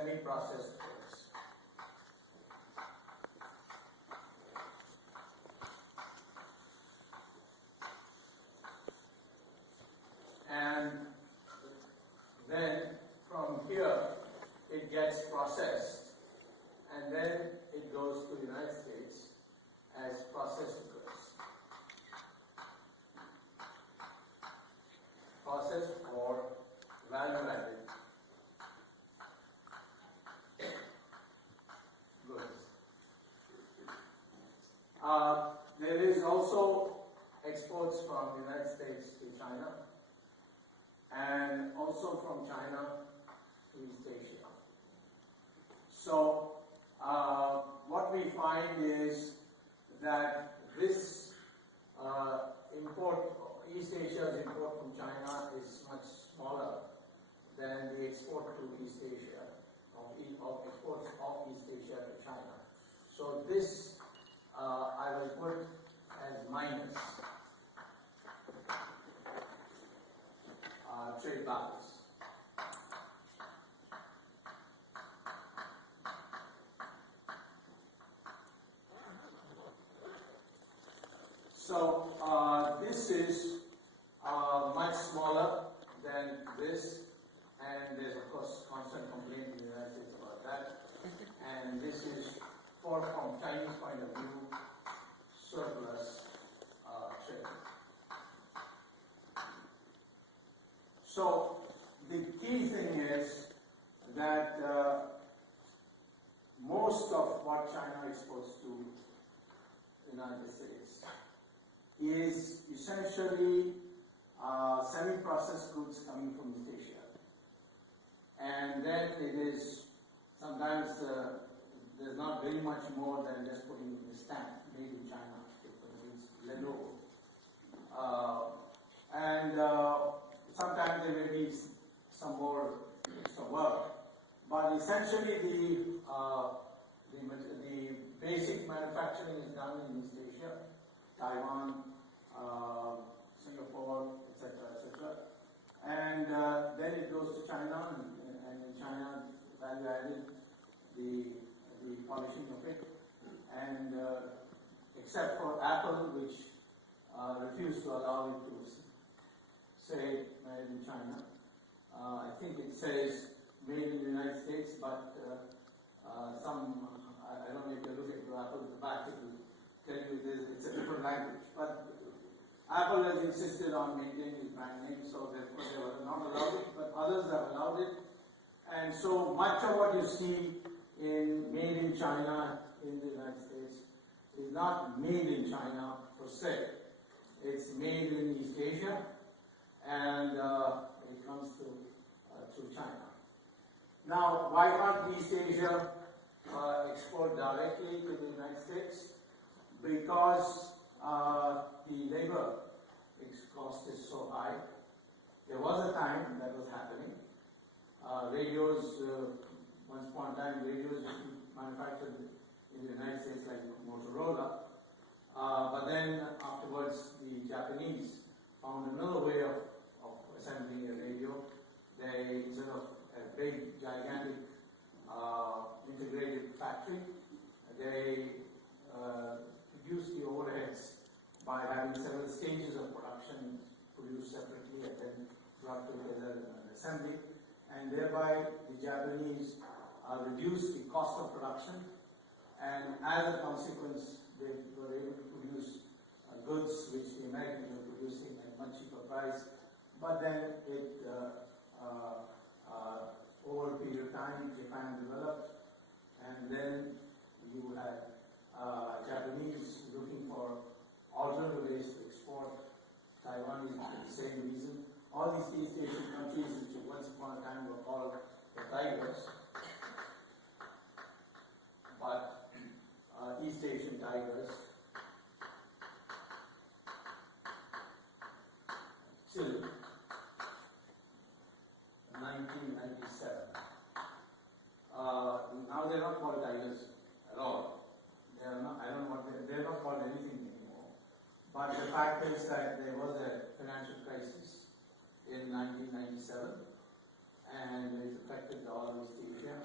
semi-processed goods. And then from here it gets processed, and then it goes to the United States as processed goods. Processed or value-added goods. There is also exports from the United States to China, and also from China to East Asia. So what we find is that this East Asia's import from China is much smaller than the export to East Asia, of exports of East Asia to China. So this I will put as minus trade balance. So this is much smaller than this, and there's of course constant complaint in the United States about that. And this is, from Chinese point of view, surplus trade. So the key thing is that most of what China exports to the United States is essentially semi-processed goods coming from East Asia. And then it is sometimes there's not very much more than just putting the stamp made in China, it's Lenovo. And sometimes there may be some more extra work, but essentially the basic manufacturing is done in East Asia, Taiwan, Singapore, etc. And then it goes to China, and in China, value added, the polishing of it, and except for Apple, which refused to allow it to say made in China. I think it says made in the United States, but I don't know if you look at Apple at the back, it will tell you it's a different language. But Apple has insisted on maintaining its brand name, so therefore they were not allowed it, but others have allowed it. And so much of what you see in made in China in the United States is not made in China per se. It's made in East Asia, and it comes to China. Now, why can't East Asia export directly to the United States? Because the labor cost is so high. There was a time that was happening. Radios, once upon a time, radios manufactured in the United States like Motorola. But then afterwards, the Japanese found another way of assembling a radio. They, instead of a big, gigantic, integrated factory, they reduced the overheads by having several stages of production produced separately and then brought together in an assembly. And thereby, the Japanese reduced the cost of production, and as a consequence, they were able to produce goods which the Americans were producing at much cheaper price. But then over a period of time, Japan developed, and then you had Japanese looking for alternative ways to export. Taiwan is for the same reason. All these East Asian countries, which once upon a time were called the tigers, but East Asian tigers, till 1997. Now they're not called tigers at all. They are not. I don't know what they're not called anything anymore. But the fact is that there was a financial crisis in 1997, and it affected all of East Asia.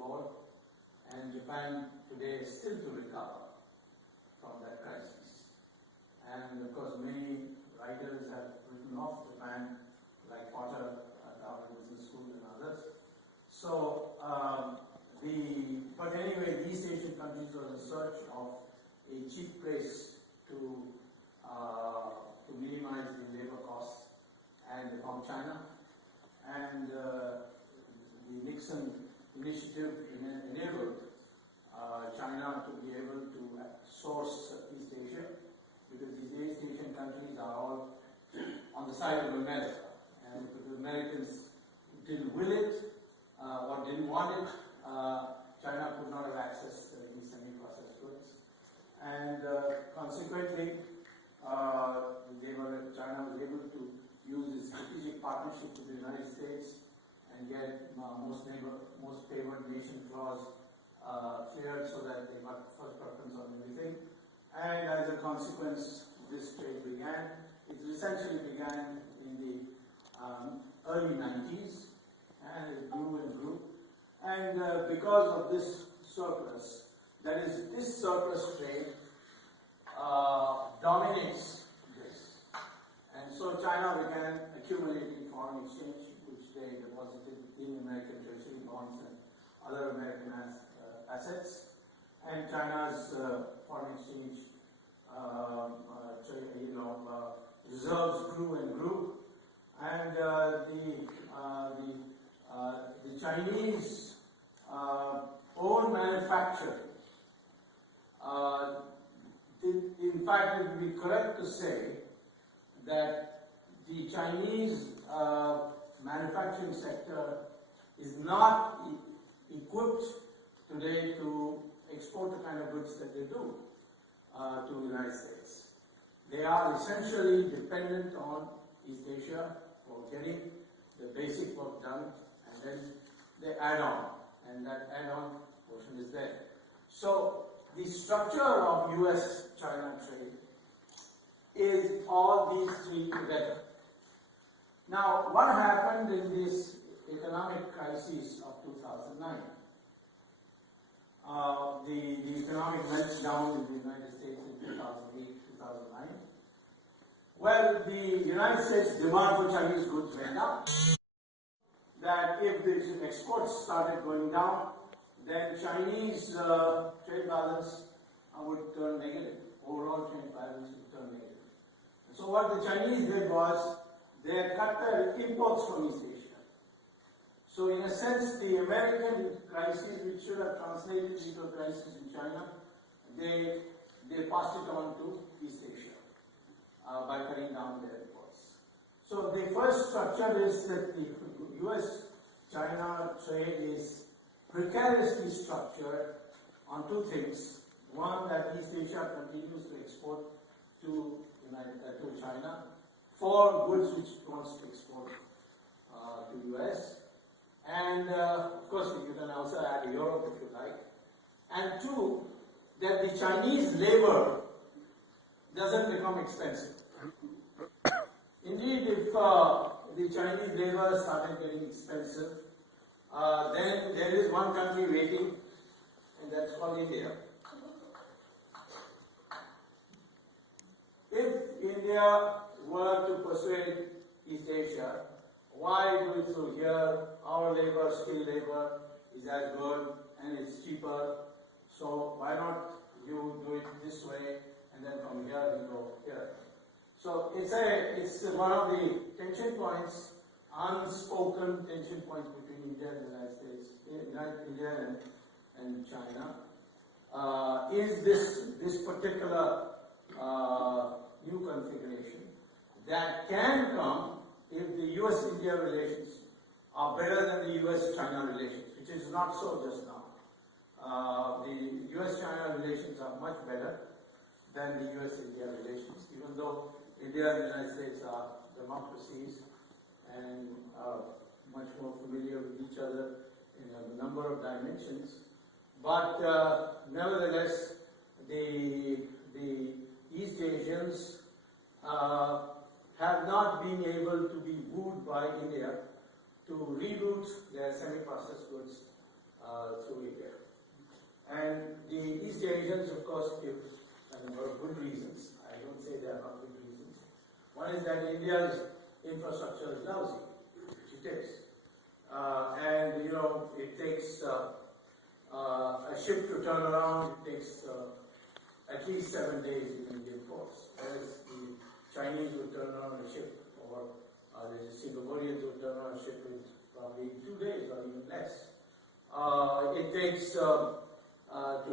war, and Japan today is still to recover from that crisis. And of course, many writers have written off Japan, like Potter at Harvard Business School and others. So, but anyway, East Asian countries were in search of a cheap place to minimize the labor costs, and they found China. And the Nixon initiative enabled China to be able to source East Asia, because these East Asian countries are all on the side of America, and if the Americans didn't will it or didn't want it, China could not have access to these semi-processed goods, and consequently, China was able to use this strategic partnership with the United States and get most favored nation clause cleared, so that they got first preference on everything. And as a consequence, this trade began. It essentially began in the early 90s, and it grew and grew. And because of this surplus, that is, this surplus trade dominates this. And so China began accumulating foreign exchange, which they deposited in American treasury bonds and other American assets. And China's foreign exchange reserves grew and grew. And the Chinese own manufacturing. In fact, it would be correct to say that the Chinese manufacturing sector is not equipped today to export the kind of goods that they do to the United States. They are essentially dependent on East Asia for getting the basic work done, and then they add on, and that add-on portion is there. So the structure of US-China trade is all these three together. Now, what happened in this economic crisis of 2009? The economic meltdown in the United States in 2008, 2009. Well, the United States demand for Chinese goods went up. That if the exports started going down, then Chinese trade balance would turn negative. Overall trade balance would turn negative. And so what the Chinese did was, they had cut their imports from East Asia. So in a sense, the American crisis, which should have translated into a crisis in China, they passed it on to East Asia by cutting down their imports. So the first structure is that the US-China trade is precariously structured on two things. One, that East Asia continues to export to China for goods which it wants to export to US. And of course, you can also add Europe if you like. And two, that the Chinese labor doesn't become expensive. Indeed, if the Chinese labor started getting expensive, then there is one country waiting, and that's called India. If India were to persuade East Asia, why do it through here? Our labor, skilled labor, is as good and it's cheaper, so why not you do it this way, and then from here we go here. So it's one of the tension points, unspoken tension points between India and the United States, India and China, is this particular new configuration that can come if the US-India relations are better than the US-China relations, which is not so just now. The US-China relations are much better than the US-India relations, even though India and the United States are democracies and much more familiar with each other in a number of dimensions. But nevertheless, the East Asians have not been able to be wooed by India to reroute their semi-processed goods through India. And the East Asians, of course, give a number of good reasons. I don't say they are not good reasons. One is that India's infrastructure is lousy, which it is. And you know, it takes a ship to turn around, it takes at least 7 days in Indian ports, whereas the Chinese would turn around a ship, or the Singaporeans would turn around a ship in probably 2 days or even less. It takes to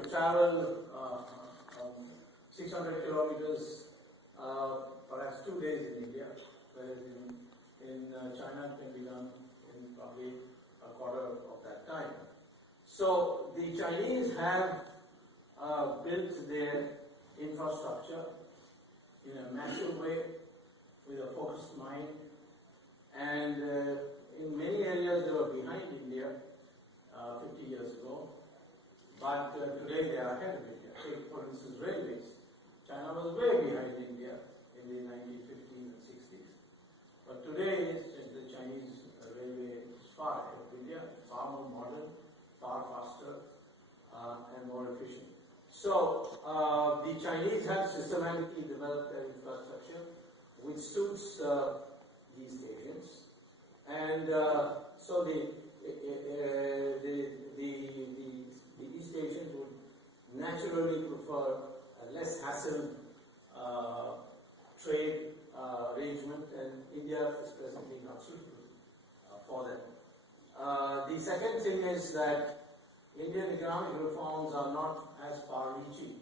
travel 600 kilometers, perhaps 2 days in India, whereas in China it can be done in probably a quarter of that time. So the Chinese have built their infrastructure in a massive way with a focused mind, and in many areas they were behind India 50 years ago, but today they are ahead of India. Take for instance railways. China was way behind India in the 1950s and 60s, but today the Chinese railway is far ahead of India, far more modern, far faster, and more efficient. So the Chinese have systematically developed their infrastructure which suits the East Asians, and so the East Asians would naturally prefer a less hassle trade arrangement, and India is presently not suitable for them. The second thing is that Indian economic reforms are not as far-reaching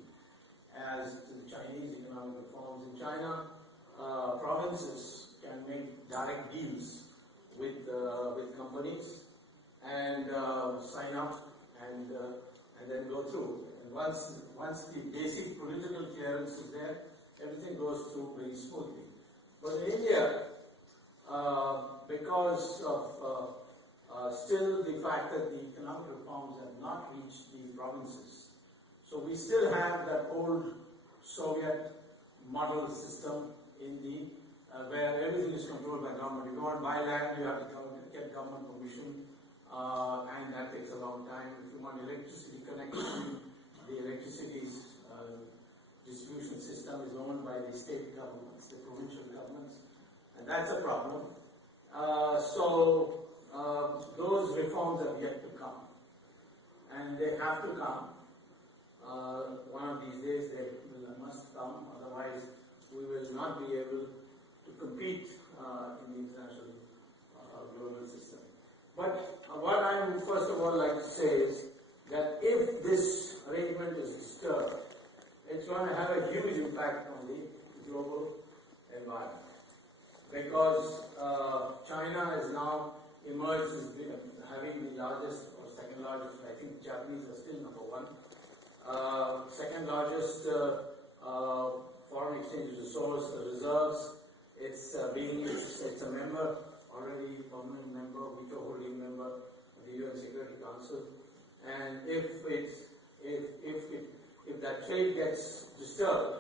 as the Chinese economic reforms. In China, provinces can make direct deals with companies and sign up and then go through. And once the basic political clearance is there, everything goes through very smoothly. But in India, because of still the fact that the economic reforms have not reached the provinces, so we still have that old Soviet model system in the where everything is controlled by government. If you want to buy land, you have to get government permission, and that takes a long time. If you want electricity connection, the electricity distribution system is owned by the state governments, the provincial governments, and that's a problem. Those reforms have yet to come, and they have to come. One of these days they must come, otherwise we will not be able to compete in the international global system. But what I would first of all like to say is that if this arrangement is disturbed, it's going to have a huge impact on the global environment, because China has now emerged as having the largest or second largest, I think Japanese are still number one, second largest foreign exchange reserves. It's a member, already permanent member, veto holding member of the UN Security Council, and if that trade gets disturbed,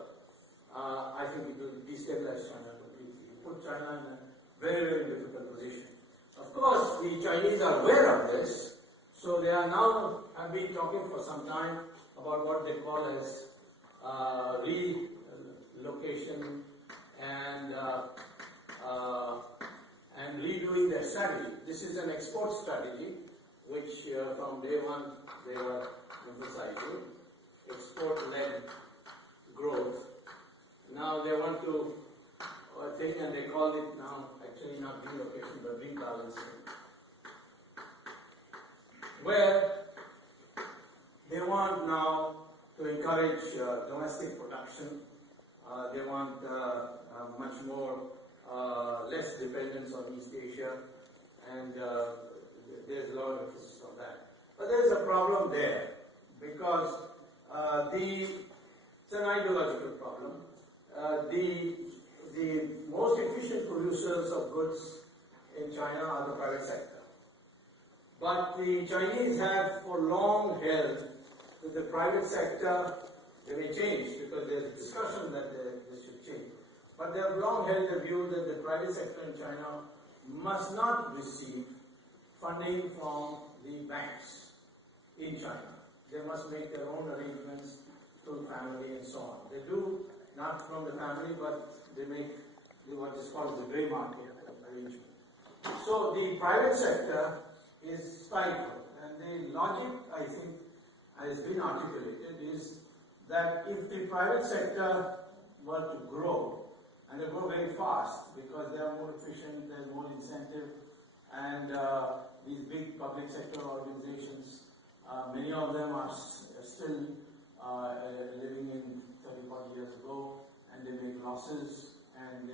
I think it will destabilize China completely. It put China in a very, very difficult position. Of course, the Chinese are aware of this, so they are now have been talking for some time about what they call as relocation and redoing their strategy. This is an export strategy, which from day one they are emphasizing, export-led growth. Now they want to think, and they call it now actually not relocation but rebalancing, where they want now to encourage domestic production. They want much more less dependence on East Asia, and there's a lot of emphasis on that. But there's a problem there, because it's an ideological problem. The most efficient producers of goods in China are the private sector. But the Chinese have for long held that the private sector, they may change because there's a discussion that this should change, but they have long held the view that the private sector in China must not receive funding from the banks. in China. They must make their own arrangements through family and so on. They do not from the family, but they make what is called the grey market arrangement. So the private sector is stifled, and the logic, I think, has been articulated is that if the private sector were to grow, and they grow very fast because they are more efficient, there's more incentive, and these big public sector organizations, many of them are still living in 30, 40 years ago, and they make losses, and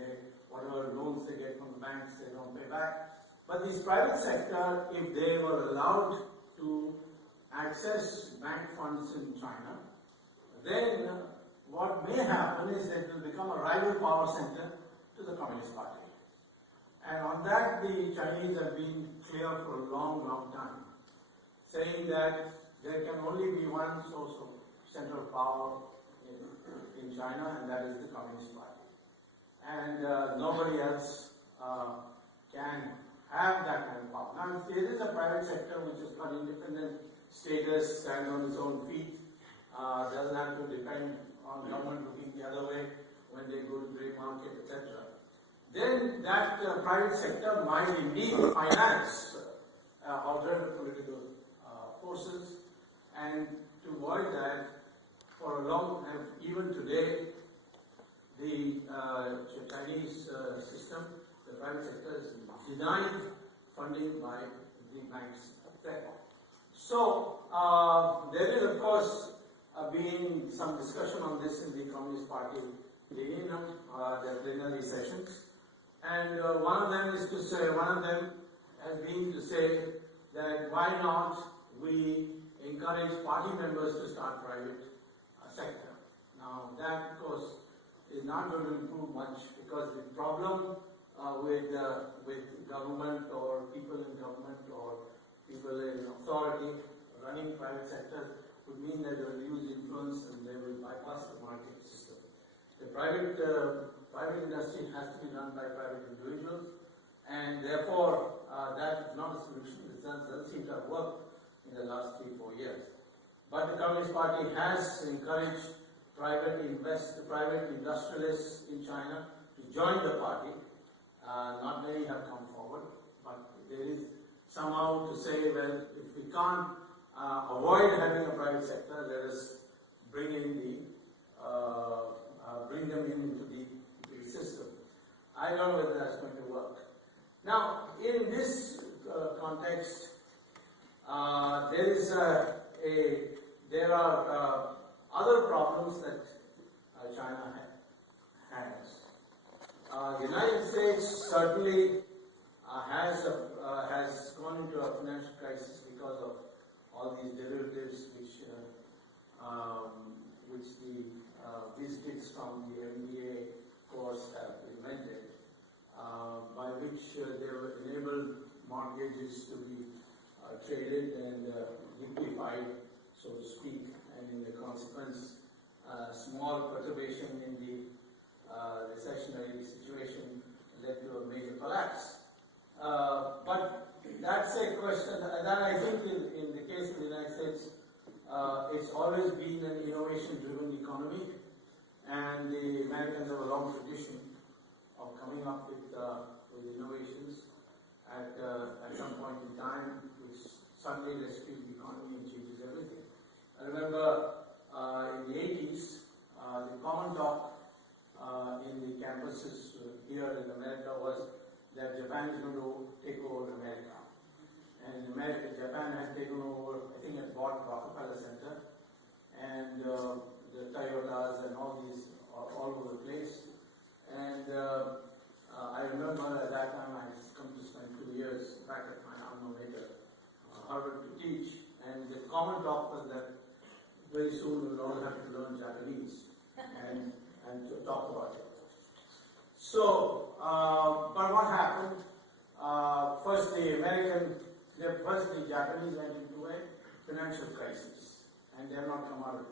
whatever loans they get from the banks, they don't pay back. But this private sector, if they were allowed to access bank funds in China, then what may happen is that it will become a rival power center to the Communist Party. And on that, the Chinese have been clear for a long, long time, saying that there can only be one source of center of power in China, and that is the Communist Party. And nobody else can have that kind of power. Now, if there is a private sector which has got independent status, stands on its own feet, doesn't have to depend on government looking the other way when they go to the grey market, etc., then that private sector might indeed finance alternative political forces, and to avoid that, for a long time, even today, the Chinese system, the private sector is denied funding by the banks there. So, there is, of course, been some discussion on this in the Communist Party plenum, their plenary sessions, and one of them has been to say that why not we encourage party members to start private sector. Now, that, of course, is not going to improve much, because the problem with government or people in government or people in authority running private sector would mean that they will use influence and they will bypass the market system. The private industry has to be run by private individuals, and therefore that is not a solution. It doesn't seem to have worked in the last 3-4 years. But the Communist Party has encouraged private industrialists in China to join the party. Not many have come forward, but there is somehow to say, well, if we can't avoid having a private sector, let us bring them into the system. I don't know whether that's going to work. Now, in this context, there are other problems that China has. The United States certainly has gone into a financial crisis because of all these derivatives which the these kids from the MBA course have invented, by which they were enabled mortgages to be traded and liquefied, so to speak, and in the consequence, small perturbation in the recessionary situation led to a major collapse. But that's a question that I think in the case of the United States, it's always been an innovation-driven economy, and the Americans have a long tradition of coming up with innovations at some point in time, which suddenly rescues the economy and changes everything. I remember in the 80s, the common talk in the campuses here in America was that Japan is going to take over America. And in America, Japan had taken over, I think it bought Rockefeller Center, and the Toyotas and all these are all over the place. And I remember at that time I had come to spend 2 years back at my alma mater, Harvard, to teach, and the common talk was that very soon we'll all have to learn Japanese and to talk about it. So, but what happened? First the Japanese went into a financial crisis, and they have not come out of it.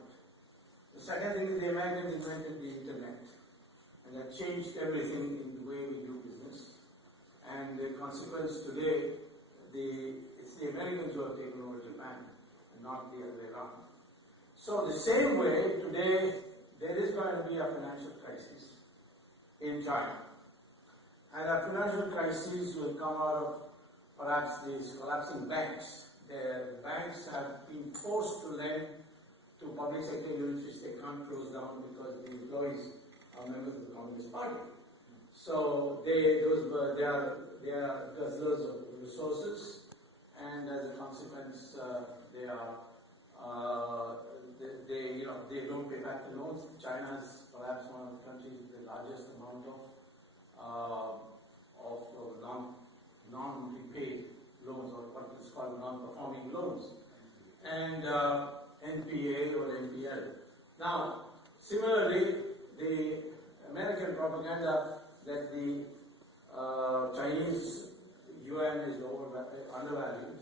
The second thing is the Americans invented the internet, and that changed everything in the way we do business. And the consequence today, it's the Americans who have taken over Japan. and not the other way around. So the same way, today, there is going to be a financial crisis in China. And a financial crisis will come out of perhaps these collapsing banks. The banks have been forced to lend to public sector units which they can't close down because the employees are members of the Communist Party. So they are guzzlers of resources, and as a consequence, they don't pay back the loans. China is perhaps one of the countries with the largest amount of non-repaid loans, or what is called non-performing loans, and NPA or NPL. Now, similarly, the American propaganda that the Chinese yuan is undervalued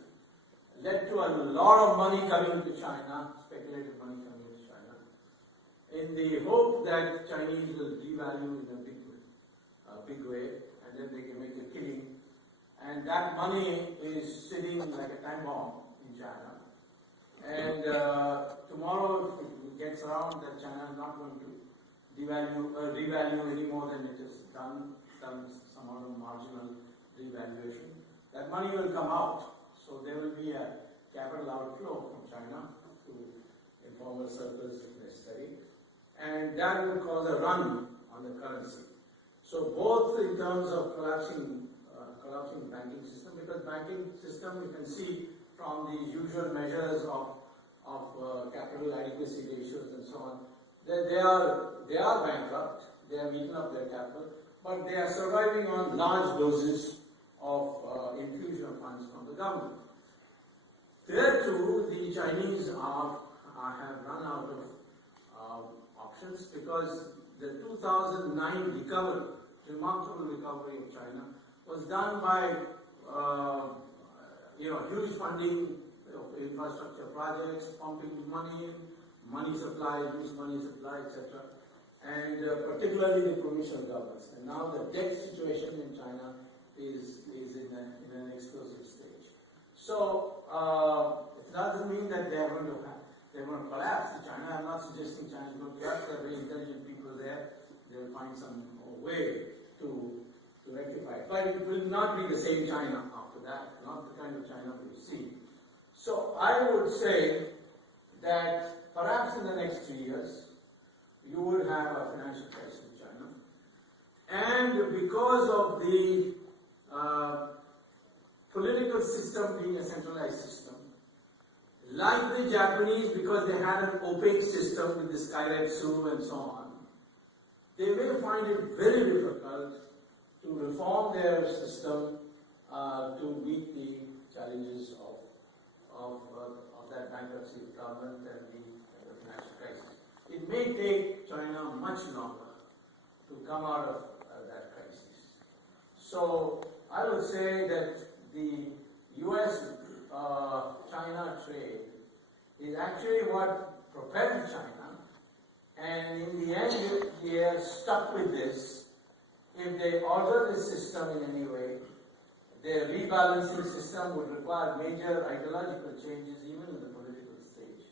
led to a lot of money coming to China, speculative money coming to China, in the hope that Chinese will devalue in a big way, and then they can make a killing. And that money is sitting like a time bomb in China. And tomorrow, if it gets around that China is not going to revalue any more than it has done, some sort of marginal revaluation, that money will come out. So there will be a capital outflow from China to informal circles if necessary, and that will cause a run on the currency. So both in terms of collapsing banking system, because banking system you can see from the usual measures of capital adequacy ratios and so on, that they are bankrupt, they have eaten up their capital, but they are surviving on large doses of infusion of funds from the government. There too, the Chinese have run out of options, because the 2009 remarkable recovery of China was done by huge funding of infrastructure projects, pumping money supply, etc. And particularly the provincial governments. And now the debt situation in China is in an explosive stage. So it doesn't mean that they're going to collapse. China, I'm not suggesting China is going to collapse. There are very intelligent people there. They'll find some way to rectify it. But it will not be the same China after that, not the kind of China we've seen. So I would say that perhaps in the next 3 years, you would have a financial crisis in China. And because of the political system being a centralized system, like the Japanese, because they had an opaque system with the Skyretsu and so on, they may find it very difficult to reform their system to meet the challenges of that bankruptcy of government and the financial crisis. It may take China much longer to come out of that crisis. So I would say that the US-China trade is actually what propelled China, and in the end, if they are stuck with this, if they alter the system in any way, their rebalancing system would require major ideological changes even in the political stage.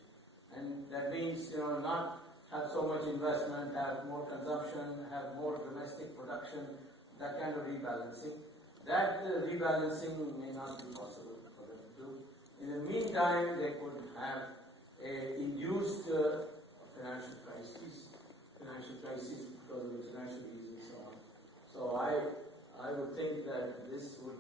And that means, not have so much investment, have more consumption, have more domestic production, that kind of rebalancing. That rebalancing may not be possible for them to do. In the meantime, they could have a induced financial crisis because of international reasons and so on. So I would think that this would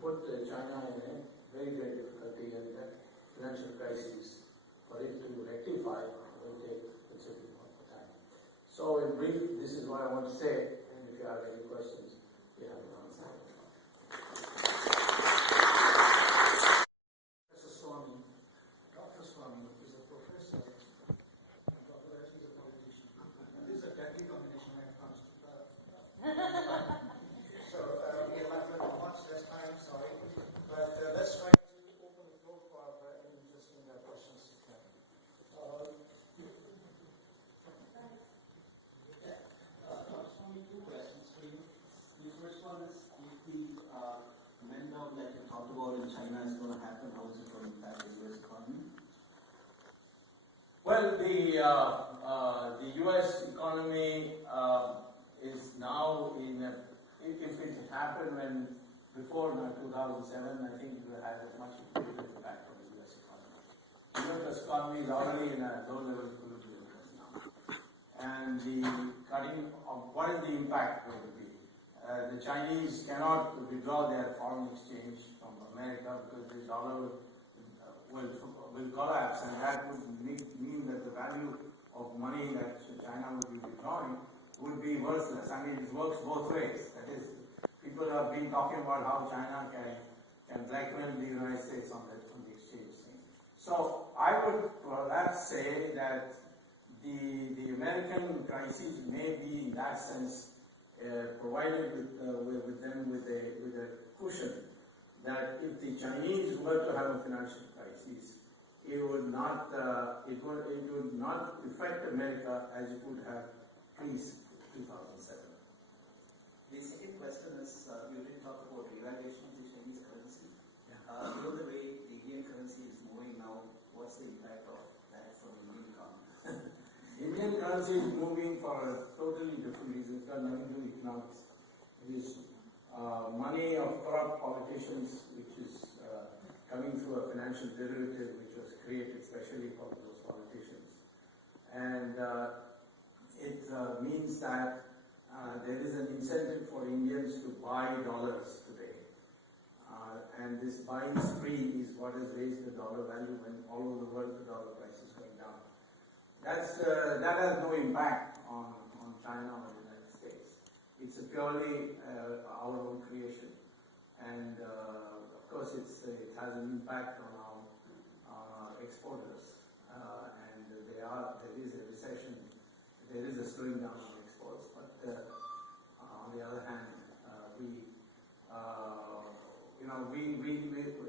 put China in a very great difficulty, and that financial crisis, for it to rectify, will take considerable time. So in brief, this is what I want to say, and if you have any questions, you have to answer. Professor Swamy. Dr. Swamy is a professor, and Dr. Raji is a politician. This is a deadly combination when it comes to So we have much less time, sorry, but let's try to open the floor for any interesting questions you can. Only two questions for you. The first one is, if the meltdown that you talked about in China is going to happen, how is it going to impact the US economy? Well, the U.S. economy is now in a, if it happened when before 2007, I think it would have a much bigger impact on the U.S. economy. The U.S. economy is already in a low-level equilibrium now, and the cutting of what is the impact going to be? The Chinese cannot withdraw their foreign exchange from America because the dollar will collapse, and that would mean that the value of money that China would be withdrawing would be worthless. I mean, it works both ways. That is, people have been talking about how China can blackmail the United States on the exchange thing. So I would perhaps say that the American crisis may be in that sense provided with them with a cushion that if the Chinese were to have a financial crisis, it would not affect America as it would have pre-2007. The second question is, you didn't talk about revaluation of the Chinese currency. Yeah. Given the way the Indian currency is moving now, what's the impact of that for the Indian economy? Indian currency is moving for a totally different reason. It's got nothing to do with economics. It is money of corrupt politicians, which is coming through a financial derivative, which was created especially for those politicians. And it means that there is an incentive for Indians to buy dollars today. And this buying spree is what has raised the dollar value when all over the world the dollar price is going down. That has no impact on China or the United States. It's a purely our own creation, and of course it has an impact on our exporters. And there is a recession, there is a slowing down of exports. But on the other hand,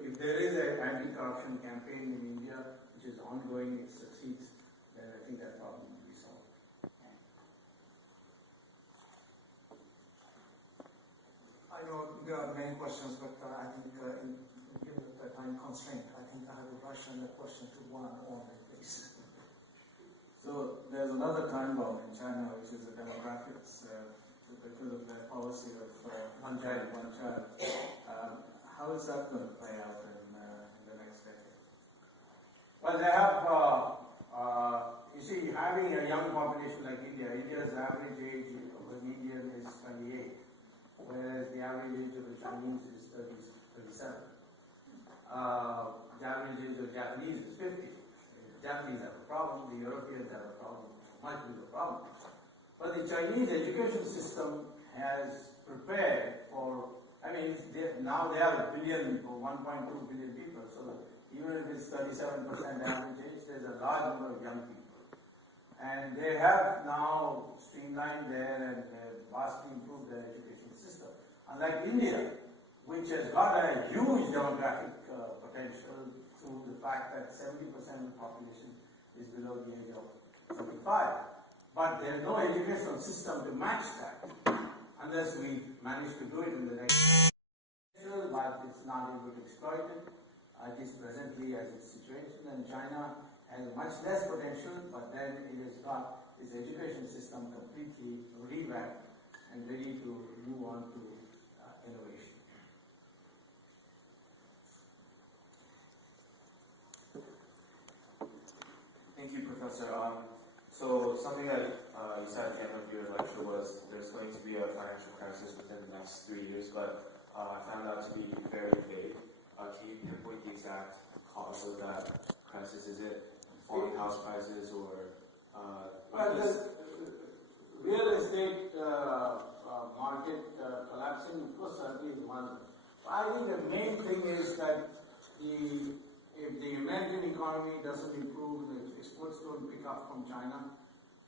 if there is an anti-corruption campaign in India which is ongoing, it succeeds, then I think that problem will be solved. I know there are many questions, but I think given the time constraint, I think I will ration the question to one only, please. So there's another time bomb in China, which is the demographics, because of their policy of one child. How is that going to play out in the next decade? Well, they have, you see, having a young population like India's average age of an Indian is 28, whereas the average age of a Chinese is 37. The average age of Japanese is 50. The Japanese have a problem, the Europeans have a problem, much bigger problem. But the Chinese education system has prepared for, I mean, now they have 1 billion or 1.2 billion people, so even if it's 37% average age, there's a large number of young people. And they have now streamlined and vastly improved their education system. Unlike India, which has got a huge demographic potential through the fact that 70% of the population is below the age of 35. But there's no educational system to match that, unless we manage to do it in the next year, but it's not able to exploit it, at least presently as its situation. And China has much less potential, but then it has got its education system completely revamped and ready to move on to innovation. Thank you, Professor. So something that you said at the end of your lecture was there's going to be a financial crisis within the next 3 years, but I found out to be very vague. Can you pinpoint the exact cause of that crisis? Is it falling house prices or? Well, the real estate market collapsing, of course, certainly is one. I think the main thing is that if the American economy doesn't improve, if exports don't pick up from China,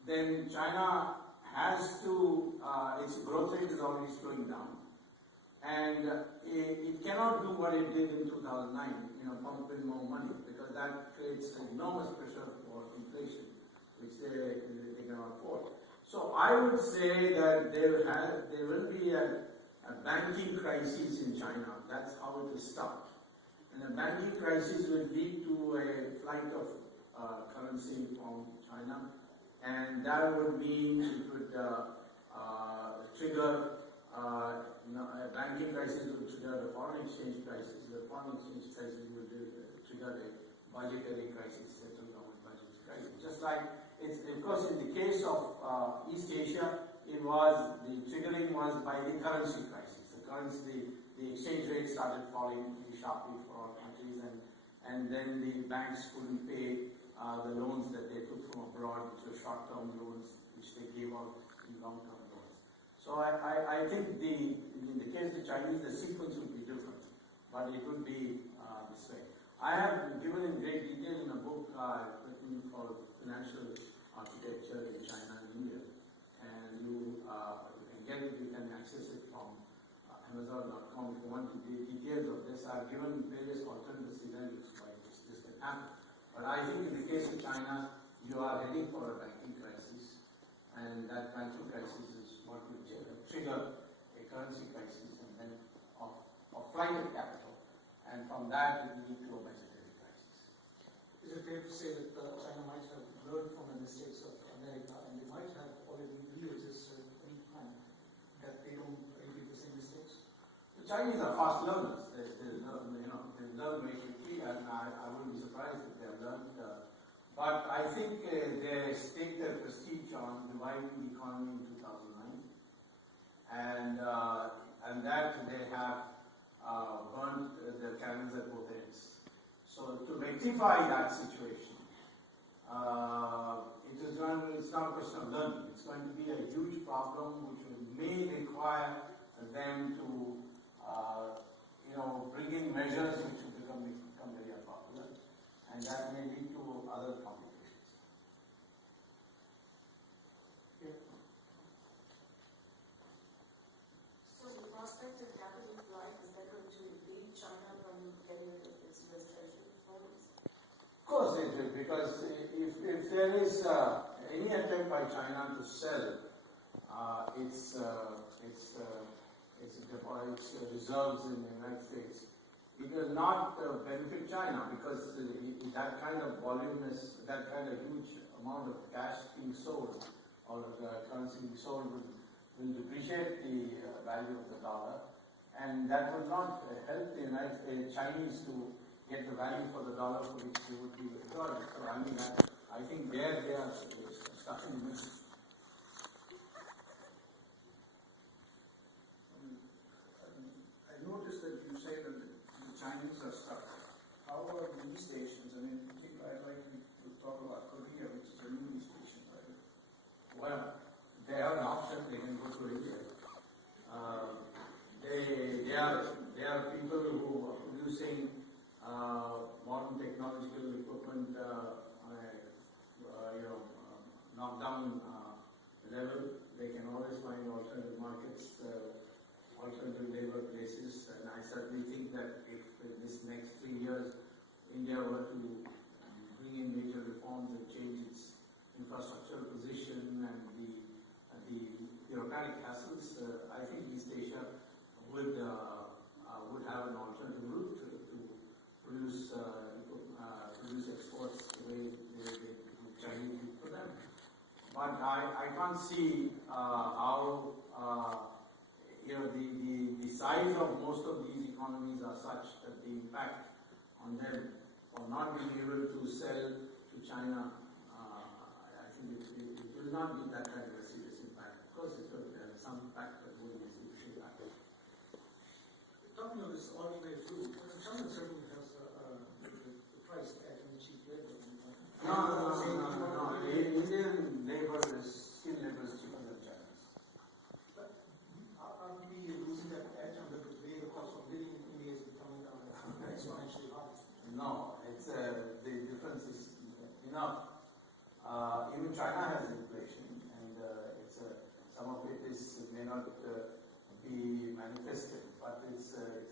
then China has to, its growth rate is already slowing down. And it cannot do what it did in 2009, pump in more money, because that creates enormous pressure for inflation, which they cannot afford. So I would say that there will be a banking crisis in China. That's how it will start. And a banking crisis will lead to a flight of currency from China, and that would mean it would trigger a banking crisis, would trigger a foreign exchange crisis. The foreign exchange crisis would trigger a budgetary crisis, central government budgetary crisis. Just like it's, of course, in the case of East Asia, it was the triggering was by the currency crisis. The exchange rate started falling pretty sharply for all countries, and then the banks couldn't pay the loans that they took from abroad, which were short-term loans, which they gave out in long-term loans. So I think in the case of the Chinese, the sequence would be different, but it would be this way. I have given in great detail in a book written called Financial Architecture in China and India, and you can get it, you can access it from Amazon.com if you want to the details of this. I've given various alternative scenarios why this can happen. But I think in the case of China, you are heading for a banking crisis, and that banking crisis is what will trigger a currency crisis and then of flight of capital, and from that it will lead to a budgetary crisis. Is it fair to say that China might have learned from the mistakes of America, and they might have already readjusted any time that they don't repeat the same mistakes? The Chinese are fast learners. They learn very quickly, and I wouldn't be surprised if they have learned. But I think they staked their prestige on reviving the economy in 2009, and that they have burnt their cannons at both ends. So to rectify that situation, it's not a question of learning. It's going to be a huge problem which may require them to bring in measures which will become very unpopular, and that may lead to other complications. Yeah. So the prospect of capital flight, is that going to lead China from getting rid of its US Treasury performance? Of course it will, because if there is any attempt by China to sell its reserves in the United States, it will not benefit China, because that kind of voluminous, that kind of huge amount of cash being sold or currency being sold will depreciate the value of the dollar, and that will not help the Chinese to get the value for the dollar for which they would be withdrawing. So I think there they are stuck in the middle. I noticed that you say that the Chinese are stuck. How about the East Asians? I mean, I think I'd like to talk about Korea, which is a new East Asian, right? Well, they have an option, they can go to India. They are people who are producing modern technological equipment on a knockdown level. They can always find alternative markets, alternative labor places, and I certainly think that if in this next 3 years India were to bring in major reforms and change its infrastructural position and the bureaucratic hassles, I think East Asia would have an alternative route to produce exports the way the Chinese do for them. But I can't see how the size of most of these economies are such that the impact on them for not being able to sell to China, I think it will not be that kind of a serious impact. Of course, it's going to have some impact, but won't be a serious impact. Talking of this all the way through, China certainly has the price tag and the cheap labor. No. Indian labor skilled labor is cheaper than Chinese. But are we losing that edge on the way the cost of living in India is becoming exponentially high? No, it's the difference is enough. Even China has inflation, and some of it may not be manifested, but it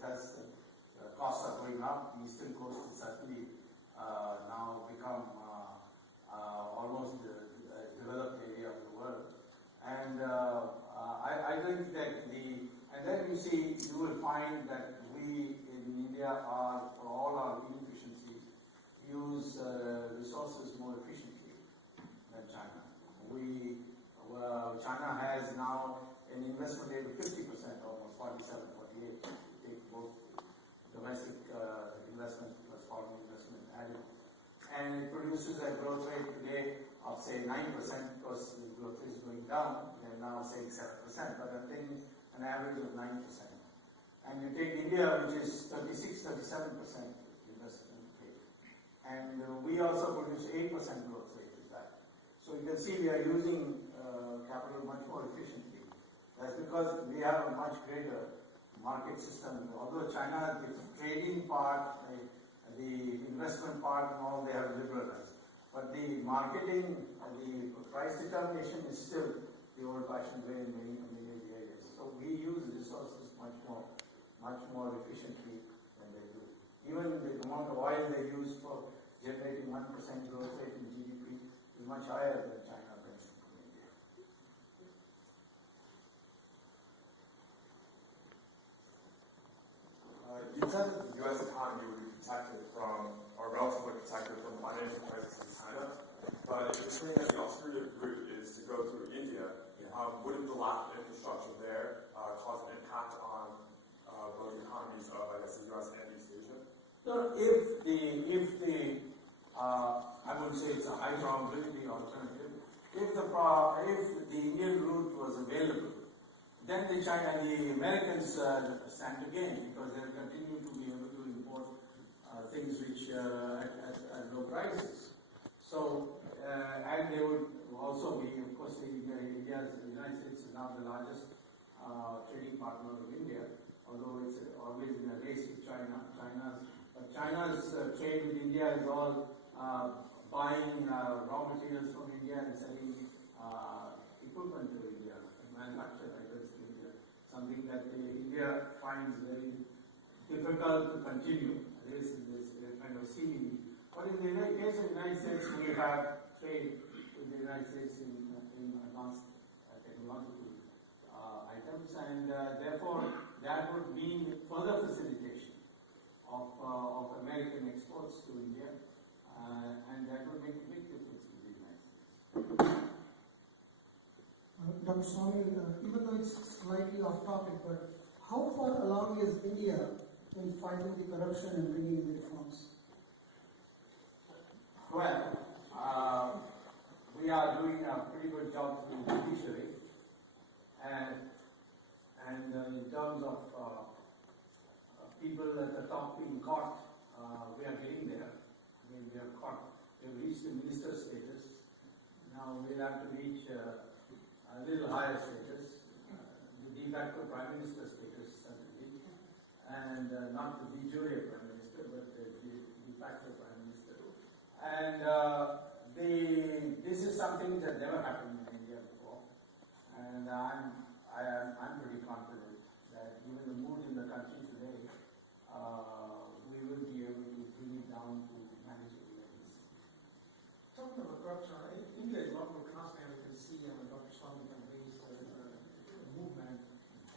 has costs are going up. The eastern coast is certainly now become almost the developed area of the world, and I think that and then you will find that we in India are, for all our inefficiencies, use resources and it produces a growth rate today of say 9%, because the growth rate is going down. We are now saying 7%, but I'm taking an average of 9%. And you take India, which is 36-37% investment rate, and we also produce 8% growth rate with that. So you can see we are using capital much more efficiently. That's because we have a much greater market system. Although China, the trading part, the investment part and all, they have liberalized. But the marketing, the price determination is still the old-fashioned way in many areas. So we use resources much more efficiently than they do. Even the amount of oil they use for generating 1% growth rate in GDP is much higher than China than India. You said that the U.S. economy would be protected from, or relatively protected from the financial crisis in China, but if you're saying that the alternative route is to go through India, wouldn't the lack of infrastructure there cause an impact on both the economies of, I guess, the U.S. and East Asia? So I would say it's a high probability alternative. If the Indian route was available, then the Americans stand to gain, because they'll continue to be able to import things which at low prices. So and they would also be, of course, the United States is now the largest trading partner of India, although it's always in a race with China. China's trade with India is all buying raw materials from India and selling equipment to India, manufactured items to India, something that India finds very difficult to continue. There is this kind of ceiling. But in the case of the United States, we have trade with the United States in advanced technological items, and therefore that would mean further facilitation of American exports to India, and that would make a big difference in the United States. Dr. Swamy, even though it's slightly off topic, but how far along is India in fighting the corruption and bringing in the reforms? Well, we are doing a pretty good job through the judiciary, and in terms of people at the top being caught, we are getting there. I mean, we have reached the minister status. Now we'll have to reach a little higher status, the de facto prime minister status certainly, and not the de jure prime minister, but the de facto prime minister. And this is something that never happened in India before, and I'm pretty confident that given the mood in the country today, we will be able to bring it down to manageable levels. Talking about corruption, India is a lot more transparent. You can see Dr. Swamy can raise movement,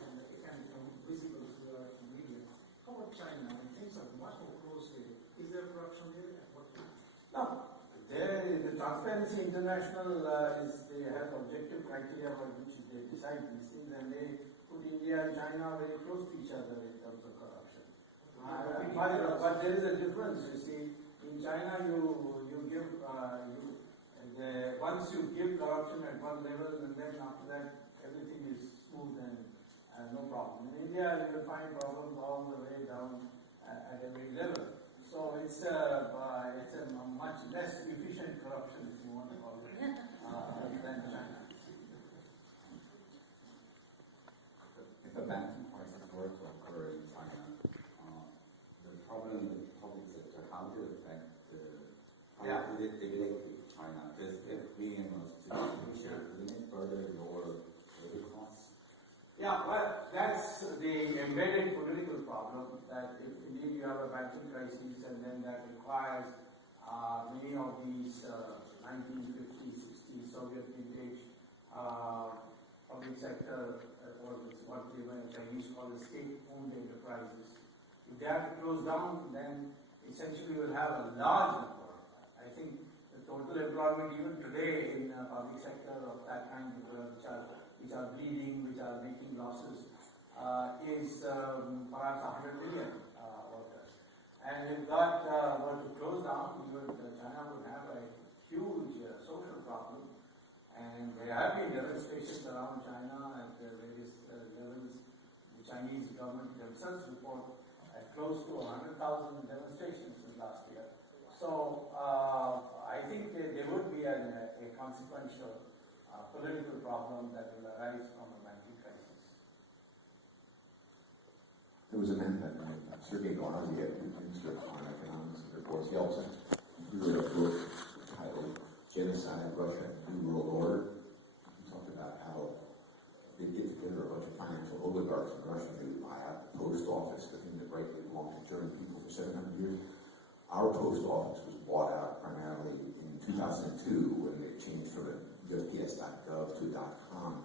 and it can become visible to the media. How about China? Things are much more close there. Is there corruption there? And what? No, the Transparency International they have objective criteria by which they decide these things, and they put India and China very close to each other in terms of corruption. But there is a difference. You see, in China once you give corruption at one level, and then after that everything is smooth and no problem. In India, you will find problems all the way down at every level. So it's a much less efficient corruption, if you want to call it, than China. If a banking crisis were to occur in China, the problem with the public sector, how do it affect how do they relate to China? Does it bring limit further your labor costs? Yeah, well, that's the embedded political problem, that if indeed you have a banking crisis and then that requires many of these 1950s, 60s Soviet vintage public sector, or what the Chinese call the state-owned enterprises. If they have to close down, then essentially we'll have a large number. I think the total employment even today in public sector of that kind, which are bleeding, which are making losses, is perhaps 100 million workers. And if that were to close down, China would have a huge social problem. And there have been demonstrations around China at various levels. The Chinese government themselves report close to 100,000 demonstrations in last year. So I think there would be a consequential political problem that will arise from a banking crisis. There was a man that Sergei Gandhi, Minister of Foreign Economics and Boris Yeltsin, who wrote a book titled Genocide, Russia, New World Order. He talked about how they get together a bunch of financial oligarchs in Russia who buy out the post office for things that rightly belonged to German people for 700 years. Our post office was bought out primarily in 2002 when they changed from a USPS.gov to a .com.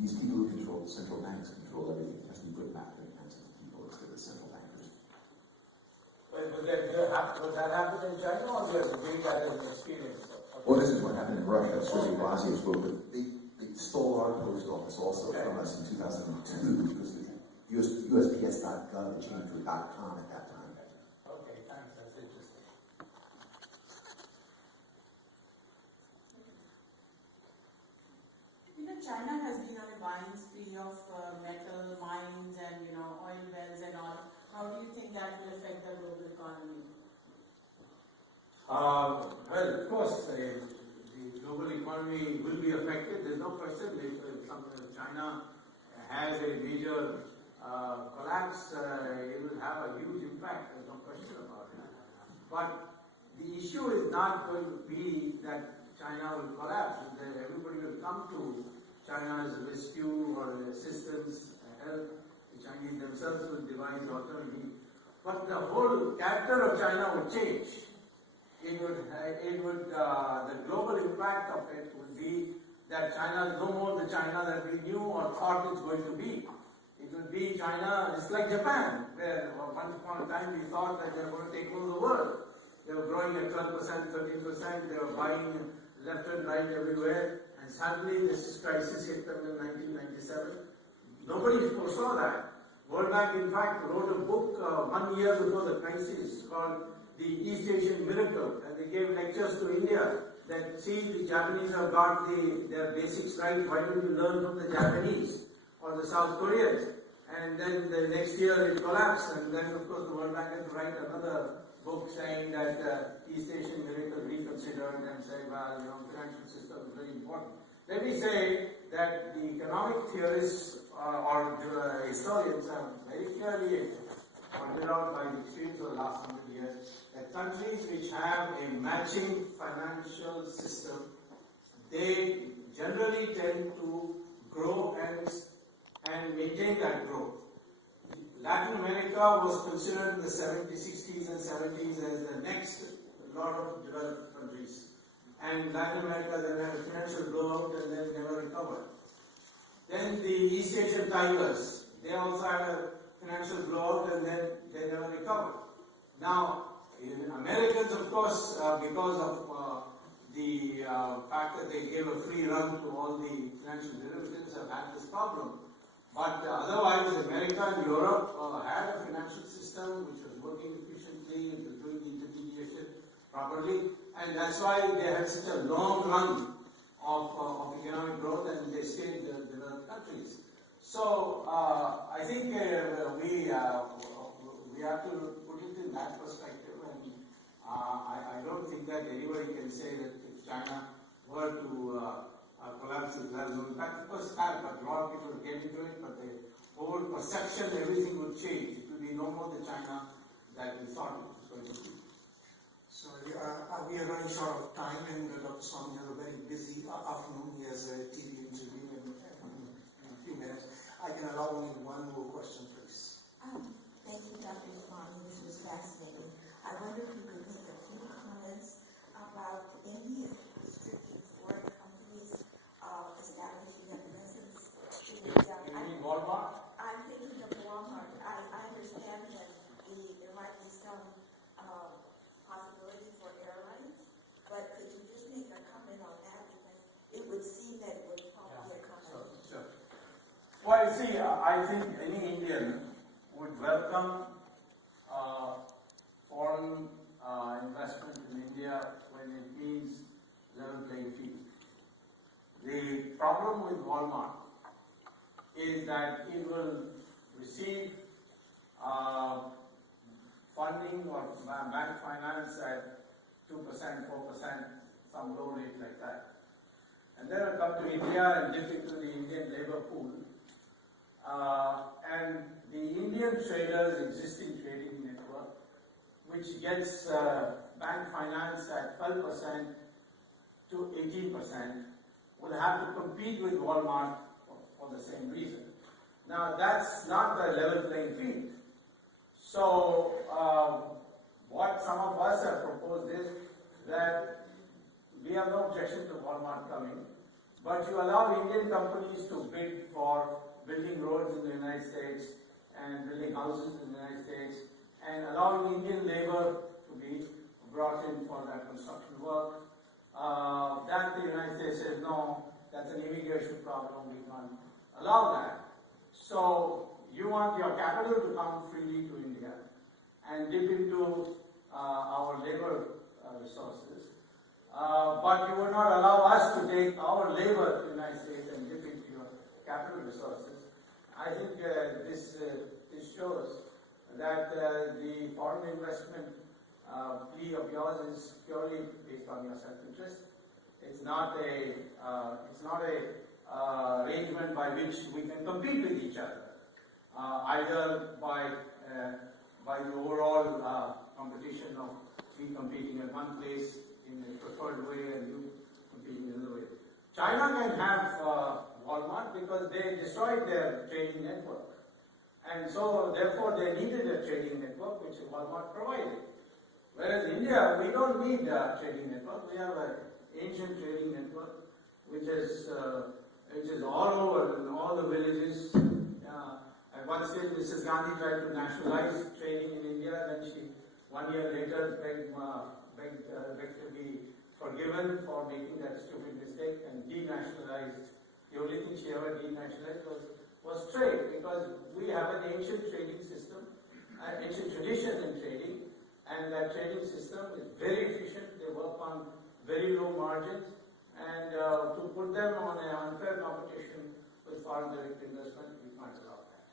These people who control central banks control everything. It has to be put back in the hands of the people instead of the central bankers. Would that happen in China, or do you think that as an experience? Well, this is what happened in Russia. Sergei Gandhi spoke, but they stole our post office also from us in 2002 because the USPS.gov changed to a .com at that time. Okay, thanks. That's interesting. China has been on a buying spree of metal mines and oil wells and all. How do you think that will affect the global economy? Well, of course, the global economy will be affected. There's no question. If China has a major collapse, it will have a huge impact. There's no question about it. But the issue is not going to be that China will collapse. Everybody will come to China's rescue or assistance, help. The Chinese themselves will devise alternative. But the whole character of China would change. The global impact of it would be that China is no more the China that we knew or thought it's going to be. It will be China, it's like Japan, where once upon a time we thought that they were going to take over the world. They were growing at 12%, 13%, they were buying left and right everywhere, and suddenly this crisis hit them in 1997. Nobody foresaw that. World Bank, in fact, wrote a book 1 year before the crisis called The East Asian Miracle, and they gave lectures to India that, see, the Japanese have got their basics right, why don't you learn from the Japanese or the South Koreans? And then the next year it collapsed, and then of course the World Bank had to write another book saying that East Asian Miracle reconsidered and said, well, financial system is very important. Let me say that the economic theorists or historians have very clearly pointed out by the experience of the last 100 years that countries which have a matching financial system, they generally tend to grow and maintain that growth. Latin America was considered in the 70s, 60s and 70s as the next lot of developed countries. And Latin America then had a financial blowout and then never recovered. Then the East Asian tigers, they also had a financial blowout and then they never recovered. Now, Americans, of course, because of the fact that they gave a free run to all the financial derivatives, have had this problem. But otherwise, America and Europe had a financial system which was working efficiently and doing the intermediation properly, and that's why they had such a long run of economic growth, and they stayed developed countries. So I think we have to put it in that perspective, and I don't think that anybody can say that if China were to collapse as well. In fact, it was bad, but a lot of people get into it, but the whole perception, everything would change. It would be no more the China that we thought it was going to be. Sorry, we are running short of time, and Dr. Swamy has a very busy afternoon. He has a TV interview in a few minutes. I can allow only one more question, please. Thank you, Dr. Swamy. This was fascinating. I wonder if you could make a few comments about India restricting foreign companies establishing a presence in India. You mean Walmart? I'm thinking of Walmart. I understand that there might be some possibility for airlines, but could you just make a comment on that, because it would seem that it would probably accommodate. Sure. Well, see, I think any Indian would welcome investment in India when it means level playing field. The problem with Walmart is that it will receive funding or bank finance at 2%, 4%, some low rate like that. And then will come to India and dip into the Indian labor pool. And the Indian traders' existing trading network, which gets bank finance at 12% to 18%, will have to compete with Walmart for the same reason. Now, that's not the level playing field. So, what some of us have proposed is that we have no objection to Walmart coming, but you allow Indian companies to bid for building roads in the United States and building houses in the United States and allowing Indian labor to be brought in for that construction work. That the United States says, no, that's an immigration problem, we can't allow that. So you want your capital to come freely to India and dip into our labor resources, but you would not allow us to take our labor to the United States and dip into your capital resources. I think this shows that the foreign investment plea of yours is purely based on your self-interest. It's not a arrangement by which we can compete with each other, either by the overall competition of we competing in one place in a preferred way and you competing in another way. China can have Walmart because they destroyed their trading network, and so therefore they needed a trading network which Walmart provided. Whereas India, we don't need a trading network. We have an ancient trading network which is all over in all the villages. At one stage, Mrs. Gandhi tried to nationalize trading in India. Then she, 1 year later, begged to be forgiven for making that stupid mistake and denationalized. The only thing she ever denationalized was trade, because we have an ancient trading system, an ancient tradition in trading, and that trading system is very efficient. They work on very low margins, and to put them on an unfair competition with foreign direct investment, we can't allow that.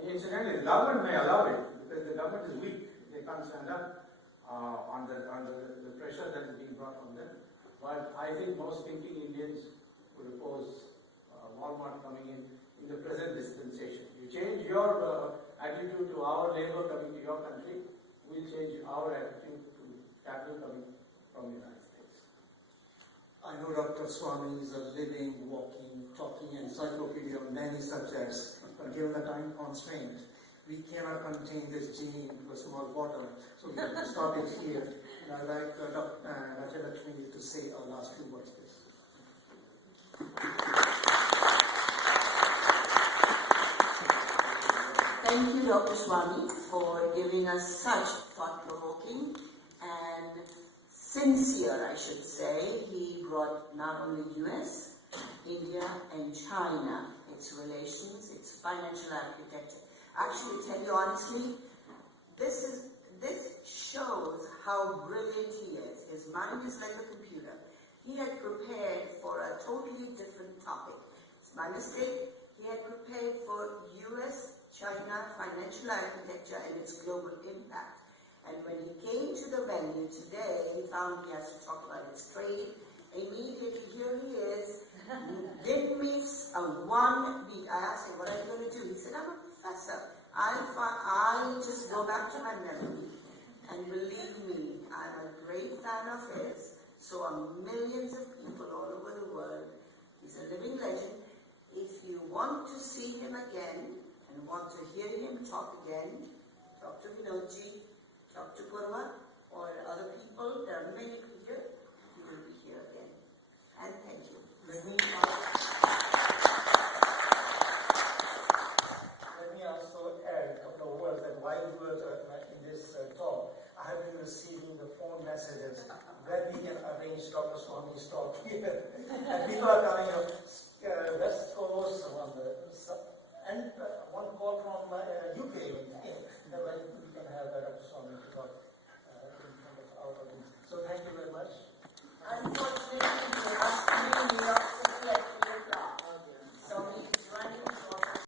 Incidentally, the government may allow it because the government is weak. They can't stand up under the pressure that is being brought on them. But I think most thinking Indians would oppose Walmart coming in the present dispensation. You change your attitude to our labor coming to your country, we'll change our attitude to capital coming from the United States. I know Dr. Swamy is a living, walking, talking encyclopedia on many subjects, but given the time constraint, we cannot contain this genie into a small bottle, so we have to stop it here. And I'd like Dr. Rajalaxmi to say our last few words, please. Thank you, Dr. Swamy, for giving us such thought-provoking and sincere, I should say. He brought not only US, India, and China, its relations, its financial architecture. Actually, to tell you honestly, this shows how brilliant he is. His mind is like a computer. He had prepared for a totally different topic. It's my mistake. He had prepared for US, China, financial architecture, and its global impact. And when he came to the venue today, he found he has to talk about its trade. Immediately, here he is. Give me one beat. I asked him, what are you going to do? He said, I'm a professor. I'll just go back to my memory. And believe me, I'm a great fan of his. So are millions of people all over the world. He's a living legend. If you want to see him again and want to hear him talk again, talk to Vinodji, talk to Purva, or other people. There are many people here. He will be here again. And thank you. Let me also add a couple of words that while you were in this talk, I have been receiving the phone messages that we can arrange Dr. Swamy's talk here. And people are coming up.